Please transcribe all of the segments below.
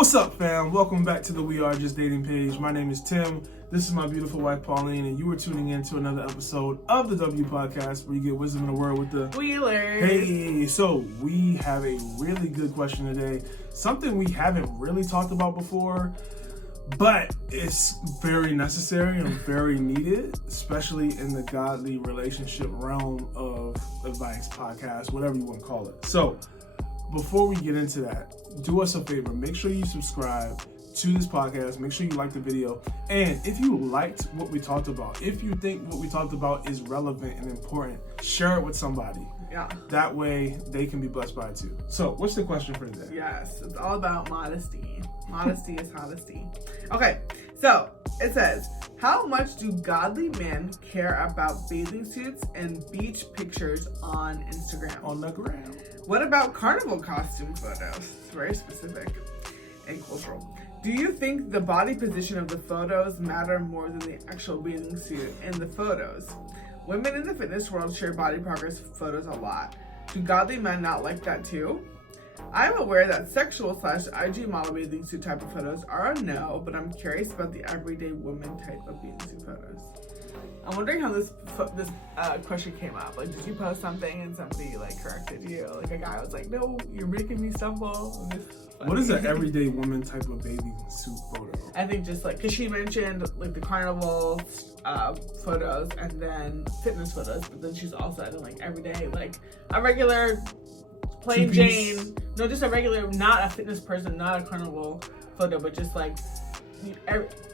What's up, fam? Welcome back to the We Are Just Dating page. My name is Tim. This is my beautiful wife, Pauline, and you are tuning in to another episode of the W Podcast, where you get wisdom in the world with the Wheelers. Hey, so we have a really good question today. Something we haven't really talked about before, but it's very necessary and very needed, especially in the godly relationship realm of advice, podcast, whatever you want to call it. So, before we get into that, do us a favor. Make sure you subscribe to this podcast. Make sure you like the video. And if you liked what we talked about, if you think what we talked about is relevant and important, share it with somebody. Yeah. That way they can be blessed by it too. So, what's the question for today? Yes, it's all about modesty. Modesty is honesty. Okay, so it says, how much do godly men care about bathing suits and beach pictures on Instagram? On the gram. What about carnival costume photos? It's very specific and cultural. Do you think the body position of the photos matter more than the actual bathing suit in the photos? Women in the fitness world share body progress photos a lot. Do godly men not like that too? I'm aware that sexual/IG model bathing suit type of photos are a no, but I'm curious about the everyday woman type of bathing suit photos. I'm wondering how this question came up. Like, did you post something and somebody corrected you? Like a guy was like, "No, you're making me stumble." What is an everyday woman type of bathing suit photo? I think just because she mentioned the carnival photos and then fitness photos, but then she's also adding everyday, a regular plain Jane. No, just a regular, not a fitness person, not a carnival photo, but just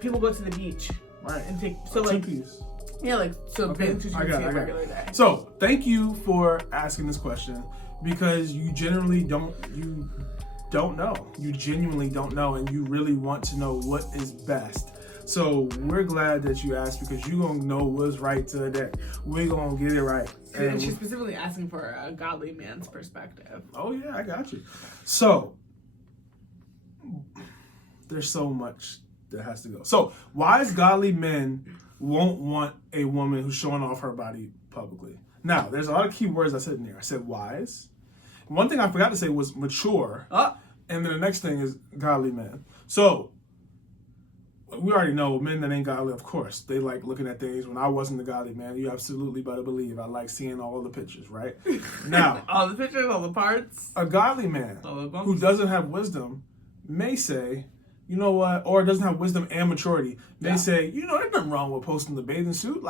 people go to the beach, right? And take two-piece. Yeah, Okay. bathing suits you can see a regular day. So, thank you for asking this question, because you generally don't know. You genuinely don't know, and you really want to know what is best. So, we're glad that you asked, because you're going to know what's right today. We're going to get it right. And she's specifically asking for a godly man's perspective. Oh, yeah, I got you. So, there's so much that has to go. So, wise godly men won't want a woman who's showing off her body publicly. Now, there's a lot of key words I said in there. I said wise. One thing I forgot to say was mature. And then the next thing is godly men. So, we already know men that ain't godly, of course, they like looking at things. When I wasn't a godly man, you absolutely better believe I like seeing all the pictures, right? Now, all the pictures, all the parts. A godly man who doesn't have wisdom may say, you know what, or doesn't have wisdom and maturity, they say, there's nothing wrong with posting the bathing suit.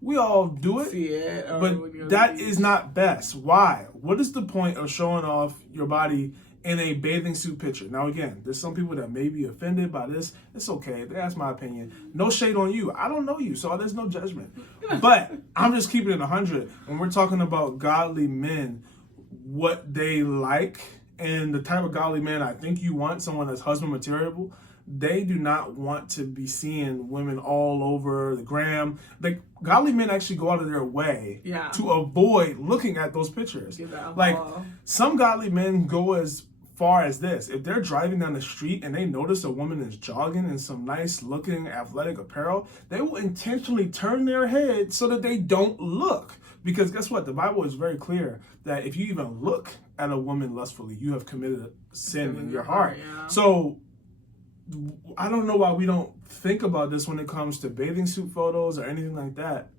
We all do it. See it. But that is not best. Why? What is the point of showing off your body in a bathing suit picture? Now, again, there's some people that may be offended by this. It's okay. That's my opinion. No shade on you. I don't know you, so there's no judgment. But I'm just keeping it 100. When we're talking about godly men, what they like, and the type of godly man I think you want, someone that's husband material, they do not want to be seeing women all over the gram. Godly men actually go out of their way to avoid looking at those pictures. Some godly men go as far as this. If they're driving down the street and they notice a woman is jogging in some nice looking athletic apparel, they will intentionally turn their head so that they don't look. Because guess what? The Bible is very clear that if you even look at a woman lustfully, you have committed a sin in your heart. Yeah. So I don't know why we don't think about this when it comes to bathing suit photos or anything like that.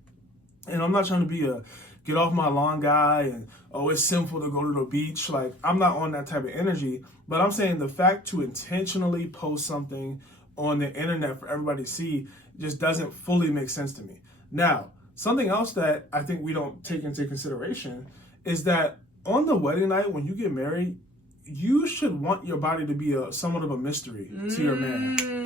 And I'm not trying to be a get off my lawn guy and, it's sinful to go to the beach. I'm not on that type of energy. But I'm saying the fact to intentionally post something on the internet for everybody to see just doesn't fully make sense to me. Now, something else that I think we don't take into consideration is that on the wedding night, when you get married, you should want your body to be somewhat of a mystery to your man.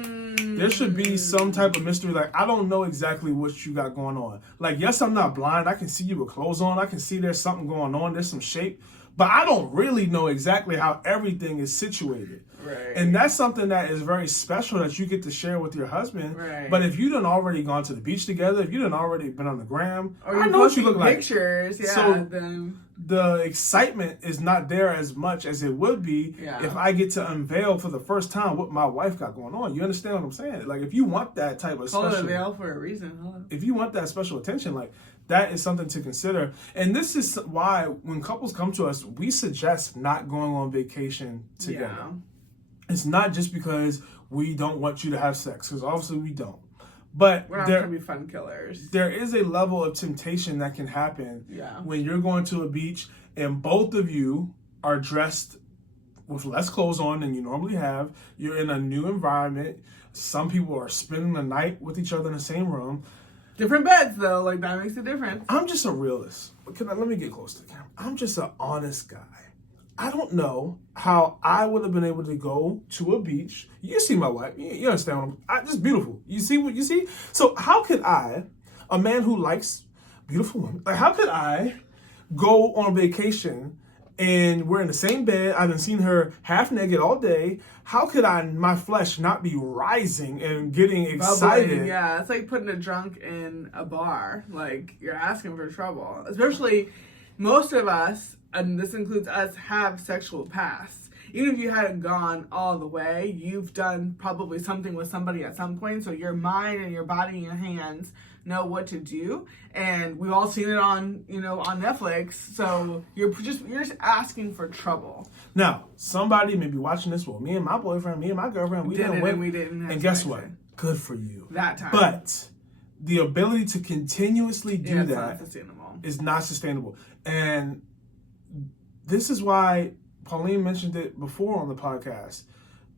There should be some type of mystery. I don't know exactly what you got going on. Yes, I'm not blind. I can see you with clothes on. I can see there's something going on. There's some shape. But I don't really know exactly how everything is situated. Right. And that's something that is very special that you get to share with your husband. Right. But if you done already gone to the beach together, if you done already been on the gram, or I know what you look pictures, like. So the excitement is not there as much as it would be if I get to unveil for the first time what my wife got going on. You understand what I'm saying? If you want that type of special... Call it a veil for a reason, huh? If you want that special attention, that is something to consider. And this is why when couples come to us, we suggest not going on vacation together. It's not just because we don't want you to have sex, because obviously we don't. But we're not going to be fun killers. There is a level of temptation that can happen when you're going to a beach and both of you are dressed with less clothes on than you normally have. You're in a new environment. Some people are spending the night with each other in the same room. Different beds, though. Like, that makes a difference. I'm just a realist. Let me get close to the camera. I'm just an honest guy. I don't know how I would have been able to go to a beach. You see my wife. You understand what I'm... Just beautiful. You see what you see? So how could I, a man who likes beautiful women, like how could I go on vacation and we're in the same bed? I've been seeing her half naked all day. How could my flesh not be rising and getting excited? Bubbling, yeah, it's like putting a drunk in a bar. Like, you're asking for trouble. Especially, most of us, and this includes us, have sexual pasts. Even if you hadn't gone all the way, you've done probably something with somebody at some point. So your mind and your body and your hands know what to do. And we've all seen it on Netflix. So you're just asking for trouble. Now, somebody may be watching this. Well, me and my boyfriend, me and my girlfriend, we didn't. And guess what? Good for you. That time. But the ability to continuously do that is not sustainable. And this is why Pauline mentioned it before on the podcast.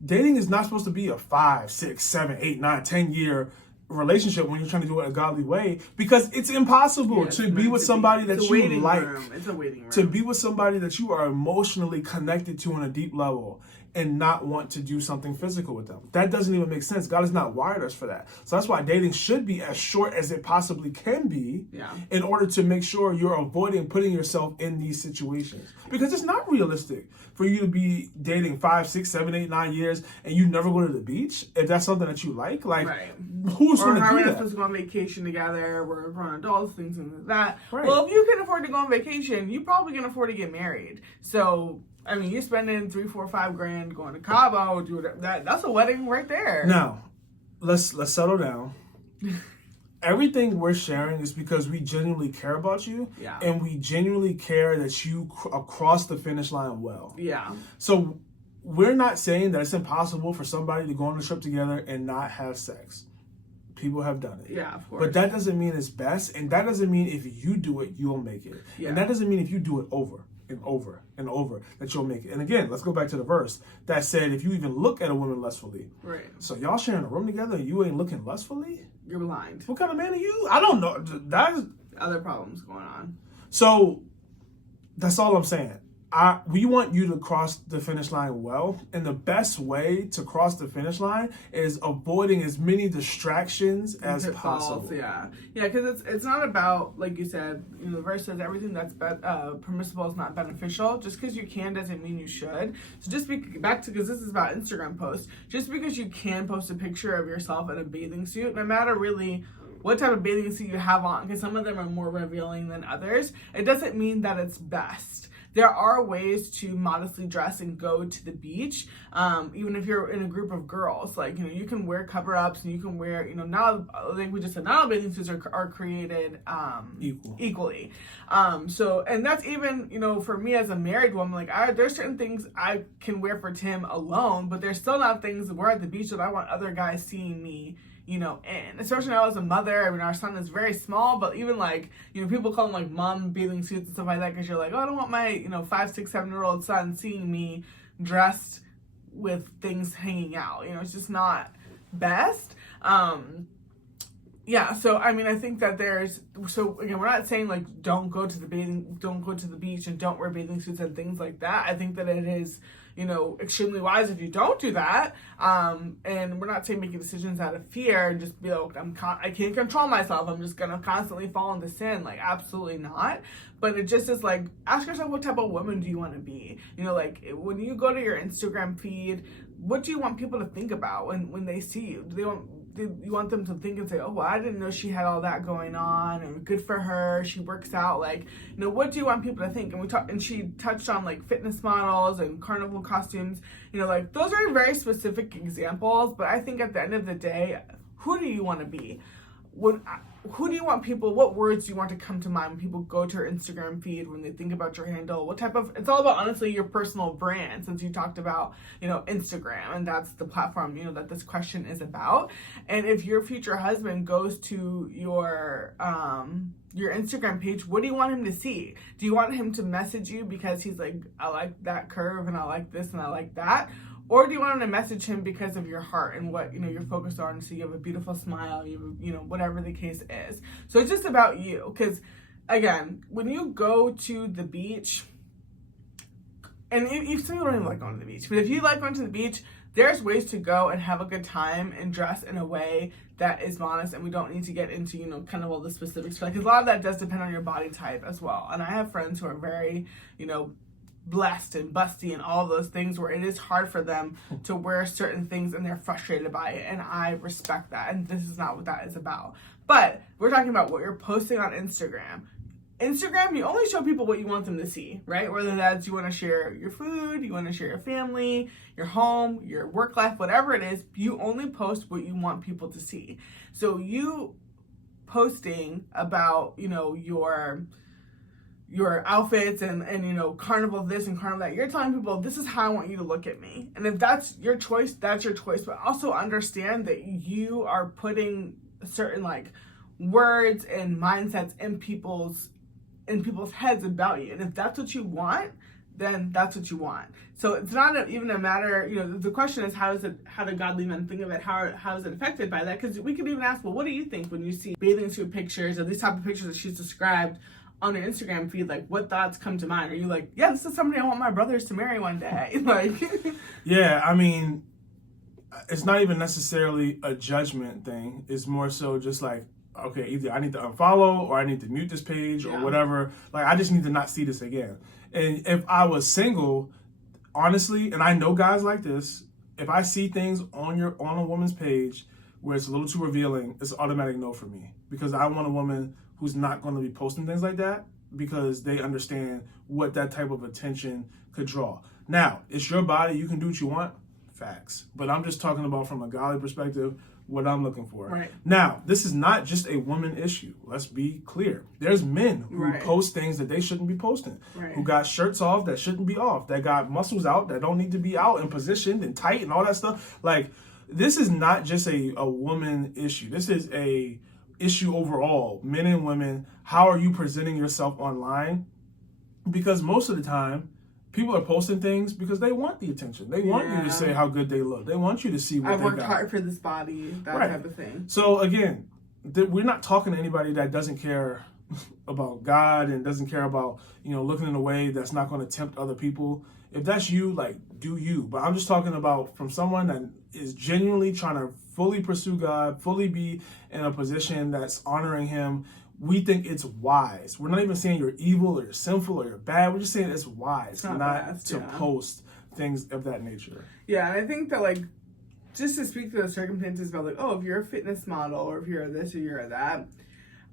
Dating is not supposed to be a 5, 6, 7, 8, 9, 10 year relationship when you're trying to do it a godly way, because it's impossible to be with somebody that you like. It's a waiting room. To be with somebody that you are emotionally connected to on a deep level and not want to do something physical with them. That doesn't even make sense. God has not wired us for that. So that's why dating should be as short as it possibly can be in order to make sure you're avoiding putting yourself in these situations. Because it's not realistic for you to be dating 5, 6, 7, 8, 9 years and you never go to the beach if that's something that you like. Like, who's going to do that? Or how we're supposed to go on vacation together, we're grown adults, things like that. Right. Well, if you can afford to go on vacation, you probably can afford to get married. So, I mean, you're spending $3, $4, $5 going to Cabo, do that's a wedding right there. Now, let's settle down. Everything we're sharing is because we genuinely care about you, and we genuinely care that you cross the finish line well. Yeah. So we're not saying that it's impossible for somebody to go on a trip together and not have sex. People have done it. Yeah, of course. But that doesn't mean it's best, and that doesn't mean if you do it, you'll make it. Yeah. And that doesn't mean if you do it over and over and over that you'll make it. And again, let's go back to the verse that said if you even look at a woman lustfully. Right. So y'all sharing a room together and you ain't looking lustfully? You're blind. What kind of man are you? I don't know. That's other problems going on. So that's all I'm saying. We want you to cross the finish line well, and the best way to cross the finish line is avoiding as many distractions as possible. Yeah, because it's not about, like you said, the verse says everything that's permissible is not beneficial. Just because you can doesn't mean you should. So just because this is about Instagram posts, just because you can post a picture of yourself in a bathing suit, no matter really what type of bathing suit you have on, because some of them are more revealing than others, it doesn't mean that it's best. There are ways to modestly dress and go to the beach, even if you're in a group of girls. Like, you can wear cover-ups and you can wear, not, like we just said, not all bathing suits are created equally. So, and that's even, for me as a married woman, like, there's certain things I can wear for Tim alone, but there's still not things that we're at the beach that I want other guys seeing me in, especially now as a mother. I mean, our son is very small, but even people call them like mom bathing suits and stuff like that, because you're like, oh, I don't want my 5, 6, 7-year-old son seeing me dressed with things hanging out. It's just not best. So I mean, I think that again, we're not saying like don't go to the beach and don't wear bathing suits and things like that. I think that it is extremely wise if you don't do that. And we're not saying making decisions out of fear and just be like, I can't control myself, I'm just gonna constantly fall into sin. Like, absolutely not. But it just is like, ask yourself, what type of woman do you want to be? Like, when you go to your Instagram feed, what do you want people to think about when they see you? Do you want them to think and say, oh, well, I didn't know she had all that going on, and good for her, she works out. Like, what do you want people to think? And she touched on like fitness models and carnival costumes. Like, those are very specific examples, but I think at the end of the day, who do you want to be? who do you want people, what words do you want to come to mind when people go to your Instagram feed, when they think about your handle? What type of, it's all about, honestly, your personal brand, since you talked about, Instagram, and that's the platform, that this question is about. And if your future husband goes to your Instagram page, what do you want him to see? Do you want him to message you because he's like, I like that curve and I like this and I like that? Or do you want him to message him because of your heart and what, you're focused on? So you have a beautiful smile, whatever the case is. So it's just about you. Because, again, when you go to the beach, and if some people don't even like going to the beach, but if you like going to the beach, there's ways to go and have a good time and dress in a way that is modest, and we don't need to get into, kind of all the specifics. Because a lot of that does depend on your body type as well. And I have friends who are very, blessed and busty and all those things where it is hard for them to wear certain things and they're frustrated by it, and I respect that, and this is not what that is about. But we're talking about what you're posting on Instagram. You only show people what you want them to see, right? Whether that's you want to share your food, you want to share your family, your home, your work life, whatever it is, you only post what you want people to see. So you posting about, your outfits and carnival this and carnival that, you're telling people, this is how I want you to look at me. And if that's your choice, that's your choice. But also understand that you are putting certain words and mindsets in people's heads about you. And if that's what you want, then that's what you want. So it's not even a matter, the question is, how do godly men think of it? How is it affected by that? Because we could even ask, well, what do you think when you see bathing suit pictures or these type of pictures that she's described on your Instagram feed? What thoughts come to mind? Are you like, yeah, this is somebody I want my brothers to marry one day? Yeah, I mean, it's not even necessarily a judgment thing. It's more so just okay, either I need to unfollow or I need to mute this page or whatever. I just need to not see this again. And if I was single, honestly, and I know guys like this, if I see things on a woman's page where it's a little too revealing, it's an automatic no for me, because I want a woman who's not going to be posting things like that, because they understand what that type of attention could draw. Now, it's your body. You can do what you want. Facts. But I'm just talking about from a godly perspective, what I'm looking for. Right. Now, this is not just a woman issue. Let's be clear. There's men who post things that they shouldn't be posting, who got shirts off that shouldn't be off, that got muscles out that don't need to be out and positioned and tight and all that stuff. This is not just a woman issue. This is a issue overall, men and women. How are you presenting yourself online? Because most of the time, people are posting things because they want the attention. They want you to say how good they look. They want you to see what they got. I worked hard for this body, that type of thing. So again, we're not talking to anybody that doesn't care about God and doesn't care about, looking in a way that's not going to tempt other people. If that's you, do you. But I'm just talking about from someone that is genuinely trying to fully pursue God, fully be in a position that's honoring Him. We think it's wise. We're not even saying you're evil or you're sinful or you're bad. We're just saying it's wise not to post things of that nature. Yeah, and I think that just to speak to the circumstances about if you're a fitness model or if you're this or you're that,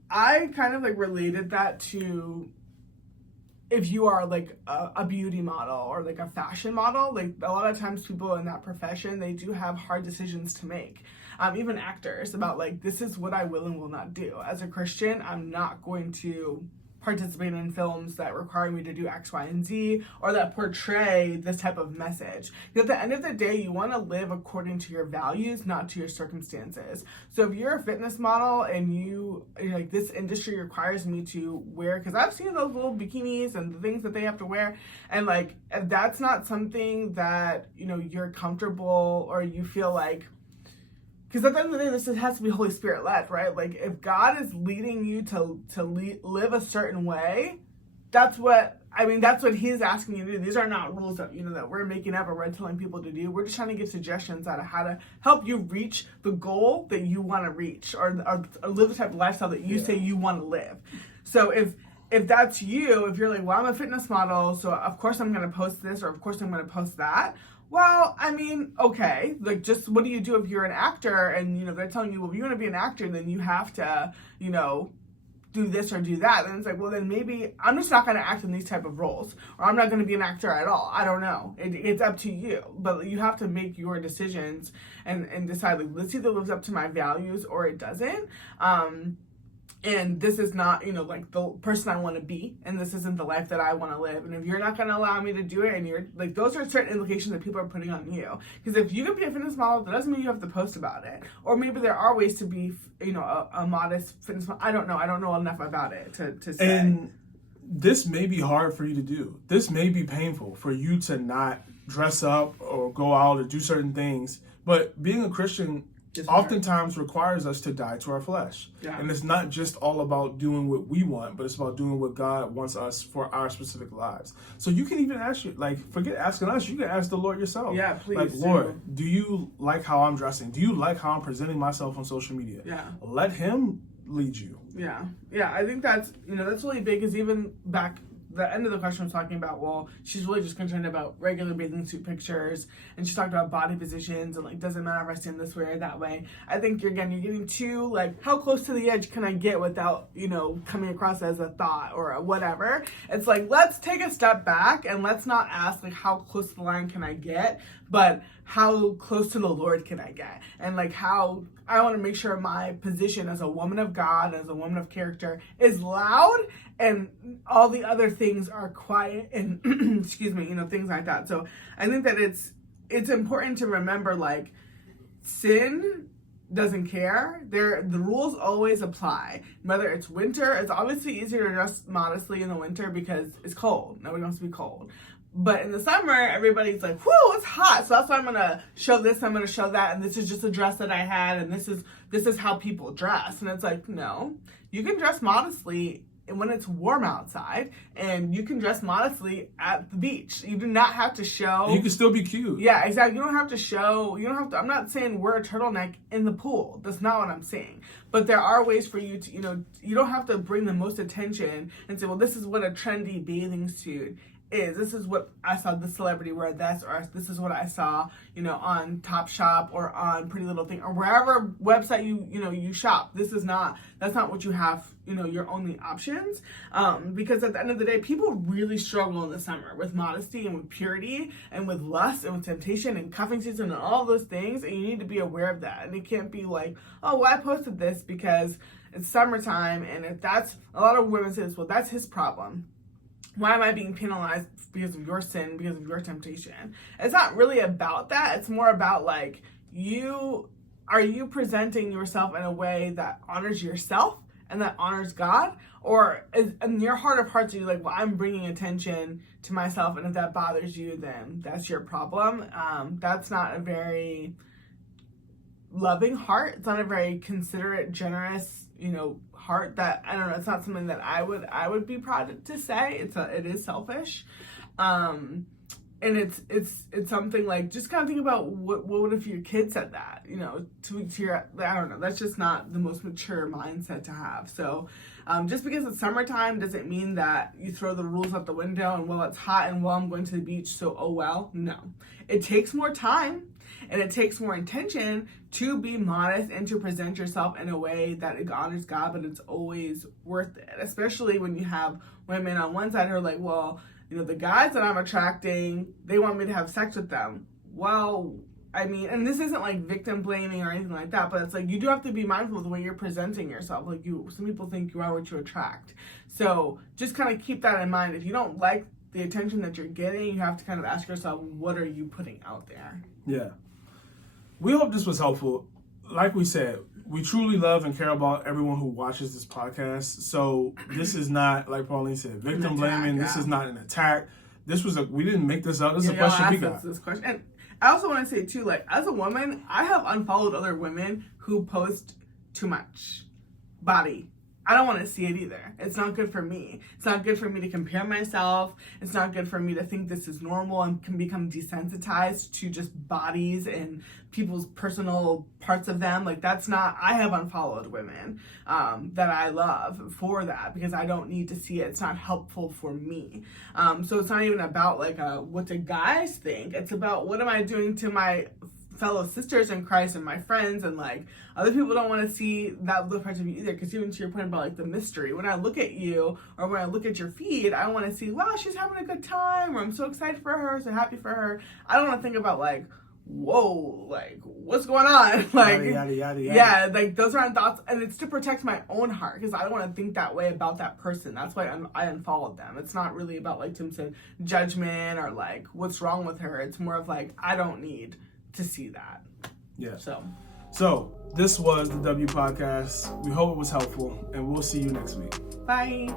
I kind of related that to if you are a beauty model or a fashion model. A lot of times people in that profession, they do have hard decisions to make. Even actors about this is what I will and will not do. As a Christian, I'm not going to participate in films that require me to do X, Y, and Z, or that portray this type of message. Because at the end of the day, you want to live according to your values, not to your circumstances. So if you're a fitness model and you're this industry requires me to wear, because I've seen those little bikinis and the things that they have to wear, and if that's not something that you're comfortable or you feel because at the end of the day, this has to be Holy Spirit led, right? If God is leading you to live a certain way, that's what He's asking you to do. These are not rules that that we're making up or we're telling people to do. We're just trying to give suggestions on how to help you reach the goal that you want to reach, or live the type of lifestyle that you say you want to live. So if that's you, if you're well, I'm a fitness model, so of course I'm going to post this, or of course I'm going to post that. Well, okay, just what do you do if you're an actor and, they're telling you, well, if you want to be an actor, then you have to, do this or do that. And it's well, then maybe I'm just not going to act in these type of roles, or I'm not going to be an actor at all. I don't know. It's up to you. But you have to make your decisions and decide, this either lives up to my values or it doesn't. and this is not, like the person I want to be, and this isn't the life that I want to live. And if you're not going to allow me to do it, and you're like, those are certain implications that people are putting on you. Because if you can be a fitness model, that doesn't mean you have to post about it. Or maybe there are ways to be, a modest fitness model. I don't know enough about it to say. And this may be hard for you to do. This may be painful for you to not dress up or go out or do certain things. But being a Christian oftentimes requires us to die to our flesh. Yeah. And it's not just all about doing what we want, but it's about doing what God wants us for our specific lives. So you can even ask forget asking us, you can ask the Lord yourself. Yeah, please. Like, Lord, do you like how I'm dressing? Do you like how I'm presenting myself on social media? Yeah. Let him lead you. Yeah. I think that's really big, because even back the end of the question was talking about, well, she's really just concerned about regular bathing suit pictures, and she talked about body positions and doesn't matter if I stand this way or that way. I think you're getting too how close to the edge can I get without coming across as a thought or a whatever. It's let's take a step back and let's not ask how close to the line can I get, but how close to the Lord can I get, and how I want to make sure my position as a woman of God, as a woman of character, is loud, and all the other things are quiet and excuse me, things like that. So I think that it's important to remember sin doesn't care. The rules always apply. Whether it's winter, it's obviously easier to dress modestly in the winter because it's cold. Nobody wants to be cold. But in the summer, everybody's like, whoo, it's hot. So that's why I'm going to show this, I'm going to show that, and this is just a dress that I had, and this is how people dress. And it's no, you can dress modestly when it's warm outside, and you can dress modestly at the beach. You do not have to show. And you can still be cute. Yeah, exactly. You don't have to show. I'm not saying wear a turtleneck in the pool. That's not what I'm saying. But there are ways for you to, you don't have to bring the most attention and say, well, this is what a trendy bathing suit is. This is what I saw this celebrity wear this, or this is what I saw, on Topshop or on Pretty Little Thing or wherever website you shop. That's not what you have, your only options. Because at the end of the day, people really struggle in the summer with modesty and with purity and with lust and with temptation and cuffing season and all those things. And you need to be aware of that. And it can't be oh, well, I posted this because it's summertime. And if that's, a lot of women say this, well, that's his problem. Why am I being penalized because of your sin, because of your temptation? It's not really about that. It's more about are you presenting yourself in a way that honors yourself and that honors God? Or in your heart of hearts, are you well, I'm bringing attention to myself, and if that bothers you, then that's your problem. That's not a very loving heart. It's not a very considerate, generous, heart. That, I don't know, it's not something that I would be proud to say. It is selfish. And it's something just kind of think about what if your kid said that, to your, I don't know, that's just not the most mature mindset to have. So just because it's summertime doesn't mean that you throw the rules out the window and, well, it's hot and, well, I'm going to the beach, so oh well. No, it takes more time and it takes more intention to be modest and to present yourself in a way that it honors God, but it's always worth it, especially when you have women on one side who are well, the guys that I'm attracting, they want me to have sex with them. Well, I mean, and this isn't victim blaming or anything like that, but it's you do have to be mindful of the way you're presenting yourself. Some people think you are what you attract. So just kind of keep that in mind. If you don't like the attention that you're getting, you have to kind of ask yourself, what are you putting out there? Yeah. We hope this was helpful. Like we said, we truly love and care about everyone who watches this podcast. So this is not, like Pauline said, victim blaming. Yeah. This is not an attack. This was we didn't make this up. This is a question we got. This question. And I also want to say too, as a woman, I have unfollowed other women who post too much body. I don't want to see it either. It's not good for me. It's not good for me to compare myself. It's not good for me to think this is normal and can become desensitized to just bodies and people's personal parts of them. That's not, I have unfollowed women that I love for that because I don't need to see it. It's not helpful for me. So it's not even about what do guys think. It's about what am I doing to my fellow sisters in Christ and my friends, and other people don't want to see those parts of you either, because even to your point about the mystery, when I look at you or when I look at your feed, I want to see, wow, she's having a good time, or I'm so excited for her, so happy for her. I don't want to think about whoa, like, what's going on? Like, yada, yada. Yeah, like, those are thoughts, and it's to protect my own heart, because I don't want to think that way about that person. That's why I unfollowed them. It's not really about, like Tim said, judgment or, like, what's wrong with her. It's more of, like, I don't need to see that. Yeah. So, this was the W Podcast. We hope it was helpful, and we'll see you next week. Bye.